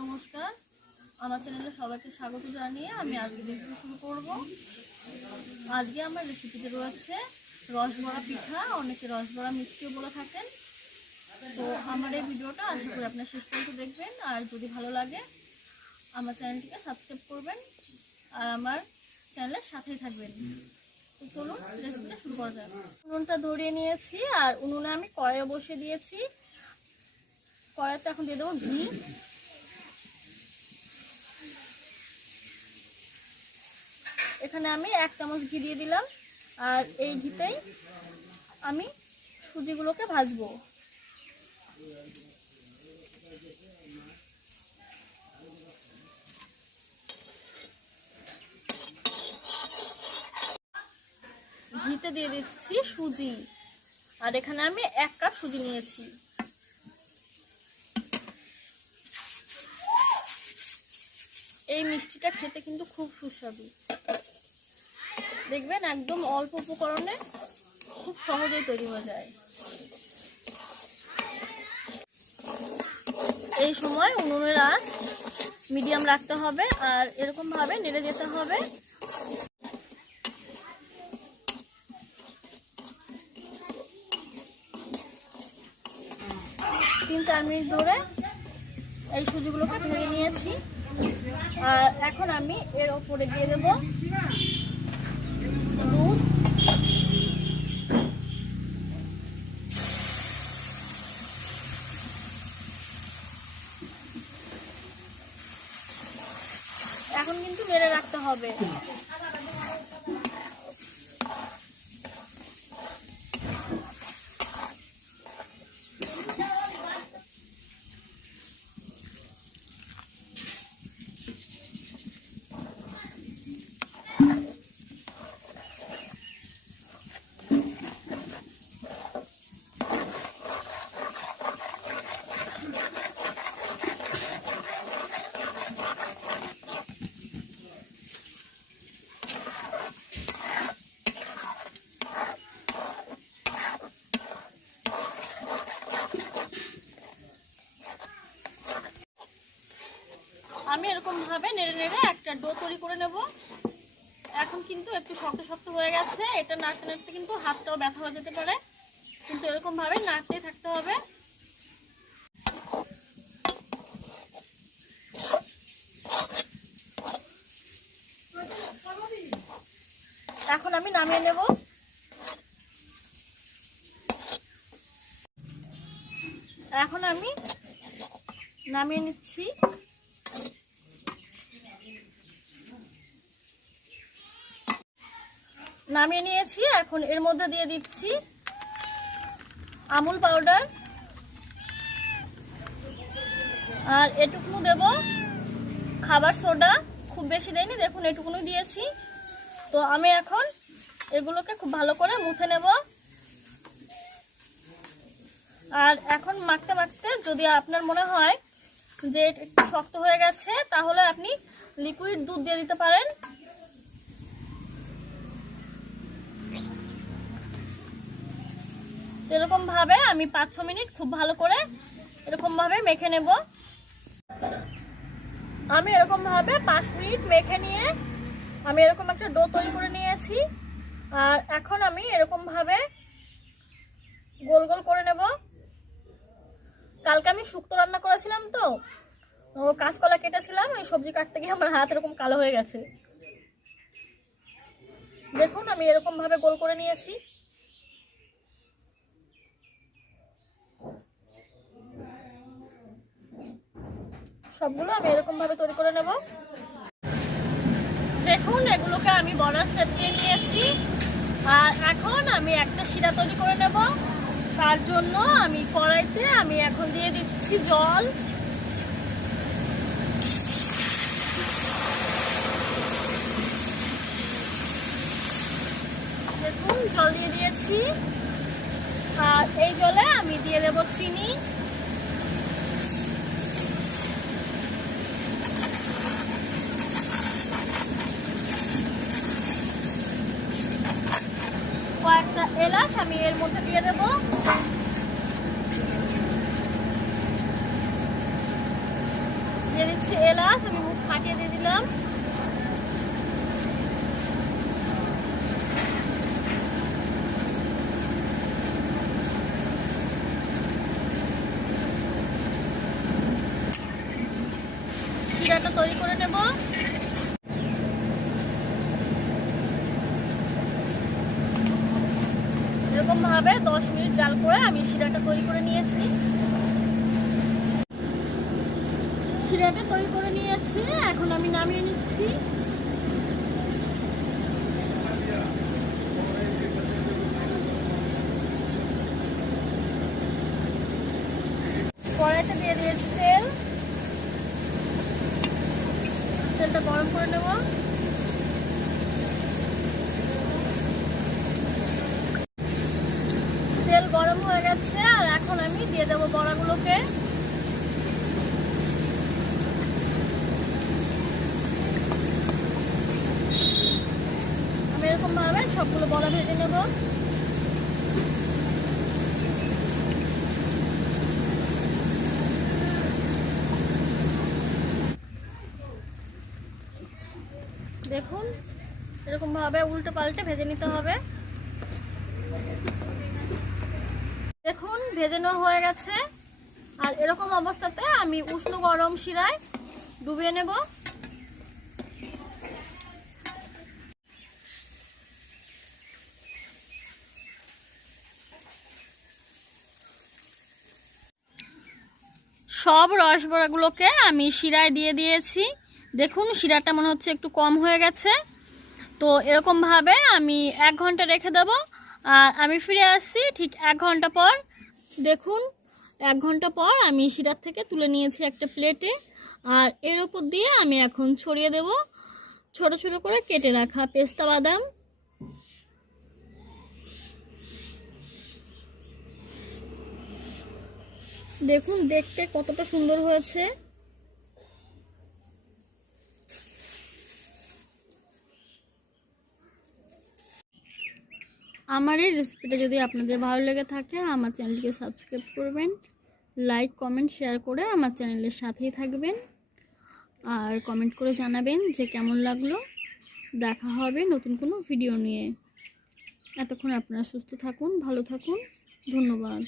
নমস্কার, আমার চ্যানেলে সবাইকে স্বাগত জানিয়ে আমি আজকে রেসিপি শুরু করব। আজকে আমার রেসিপিতে রয়েছে রসবড়া পিঠা, অনেকে রসবড়া মিষ্টিও বলে থাকেন। তো আমার এই ভিডিওটা আশা করি আপনার শেষ পর্যন্ত দেখবেন, আর যদি ভালো লাগে আমার চ্যানেলটিকে সাবস্ক্রাইব করবেন আর আমার চ্যানেলের সাথেই থাকবেন। তো চলুন রেসিপিটা শুরু করা যাক। উনুনটা ধরিয়ে নিয়েছি আর উনুনে আমি কড়াই বসিয়ে দিয়েছি। কড়াইতে এখন দিয়ে দেবো ঘি। এখানে আমি 1 চামচ ঘি দিয়ে দিলাম, আর এই ঘিতেই আমি সুজিগুলোকে ভাজবো। ঘিতে দিয়ে দিচ্ছি সুজি, আর এখানে আমি 1 কাপ সুজি নিয়েছি। এই মিষ্টিটা খেতে কিন্তু খুব সুস্বাদু, দেখবেন একদম অল্প উপকরণে খুব সহজেই তৈরি হয়ে যায়। এই সময় উনুনের আঁচ মিডিয়াম রাখতে হবে আর এরকম ভাবে নেড়ে যেতে হবে। 3-4 মিনিট ধরে এই সুজিগুলোকে ভেঙে নিয়েছি, আর এখন আমি এর ওপরে দিয়ে দেব দুধ। এখন কিন্তু নেড়ে রাখতে হবে। আমি এরকম ভাবে নেড়ে নেড়ে একটা ডো তৈরি করে নেব। এখন কিন্তু একটু শক্ত শক্ত হয়ে গেছে, এটা নাড়তে নাড়তে কিন্তু হাতটাও ব্যথা হয়ে যেতে পারে, কিন্তু এরকম ভাবে নাড়তেই থাকতে হবে। এখন আমি নামিয়ে নেব। এখন আমি নামিয়ে নিচ্ছি। নামিয়ে নিয়েছি, এখন এর মধ্যে দিয়ে দিচ্ছি আমুল পাউডার, আর এটুকুনো দেব খাবার সোডা। খুব বেশি দেয়নি, দেখুন এটুকুনো দিয়েছি। তো আমি এখন এগুলোকে খুব ভালো করে মুছে নেব। আর এখন মাখতে মাখতে যদি আপনার মনে হয় যে একটু শক্ত হয়ে গেছে, তাহলে আপনি লিকুইড দুধ দিয়ে দিতে পারেন। এরকম ভাবে আমি 5-6 মিনিট খুব ভালো করে এরকম ভাবে মেখে নেব। আমি এরকম ভাবে 5 মিনিট মেখে নিয়ে আমি এরকম একটা ডো তৈরি করে নিয়েছি, আর এখন আমি এরকম ভাবে গোল গোল করে নেব। কালকে আমি শুক্তো রান্না করেছিলাম, তো কাঁচকলা কেটেছিলাম, ওই সবজি কাটতে গিয়ে আমার হাত এরকম কালো হয়ে গেছে। দেখুন আমি এরকম ভাবে গোল করে নিয়েছি। সবগুলো আমি এরকম ভাবে তৈরি করে নেব। দেখুন এগুলোকে আমি বড়ার শেপ দিয়ে নিয়েছি, আর এখন আমি একটা শিরা তৈরি করে নেব। তার জন্য আমি কড়াইতে আমি এখন দিয়ে দিচ্ছি জল। দেখুন জল দিয়ে দিয়েছি, আর এই জলে আমি দিয়ে দেব চিনি। এলাচ আমি এর মধ্যে দিয়ে দেব। দিয়ে দিচ্ছি এলাচ, আমি মুখ ফাটিয়ে দিয়ে দিলাম। শিরাটা তৈরি করে নেব। এরকম ভাবে 10 মিনিট জাল করে আমি শিরাটা তৈরি করে নিয়েছি। শিরাটা তৈরি করে নিয়েছি, এখন আমি নামিয়ে নিচ্ছি। কড়াইতে দিয়ে দিয়েছি তেল, তেলটা গরম করে নেব। তেল গরম হয়ে গেছে, আর এখন আমি দিয়ে দেবো বড়াগুলোকে। আমি এরকম ভাবে সবগুলো বড়া ভেজে নেব। দেখুন এরকম ভাবে উল্টে পাল্টে ভেজে নিতে হবে। দেখুন ভেজে নেওয়া হয়ে গেছে, আর এরকম অবস্থাতে আমি উষ্ণ গরম শিরায় ডুবিয়ে নেব। সব রসবড়াগুলোকে আমি শিরায় দিয়ে দিয়েছি। দেখুন শিরাটা মনে হচ্ছে একটু কম হয়ে গেছে, তো এরকমভাবে আমি 1 ঘন্টা রেখে দেব। আর আমি ফিরে আসছি ঠিক 1 ঘন্টা পর। দেখুন 1 ঘন্টা পর আমি শিরার থেকে তুলে নিয়েছি একটা প্লেটে, আর এর উপর দিয়ে আমি এখন ছড়িয়ে দেব ছোট ছোট করে কেটে রাখা পেস্তা বাদাম। দেখুন দেখতে কতটা সুন্দর হয়েছে। আমার এই রেসিপিটা যদি আপনাদের ভালো লেগে থাকে, আমার চ্যানেলকে সাবস্ক্রাইব করবেন, লাইক কমেন্ট শেয়ার করে আমার চ্যানেলের সাথেই থাকবেন, আর কমেন্ট করে জানাবেন যে কেমন লাগলো। দেখা হবে নতুন কোনো ভিডিও নিয়ে। এতক্ষণ আপনারা সুস্থ থাকুন, ভালো থাকুন, ধন্যবাদ।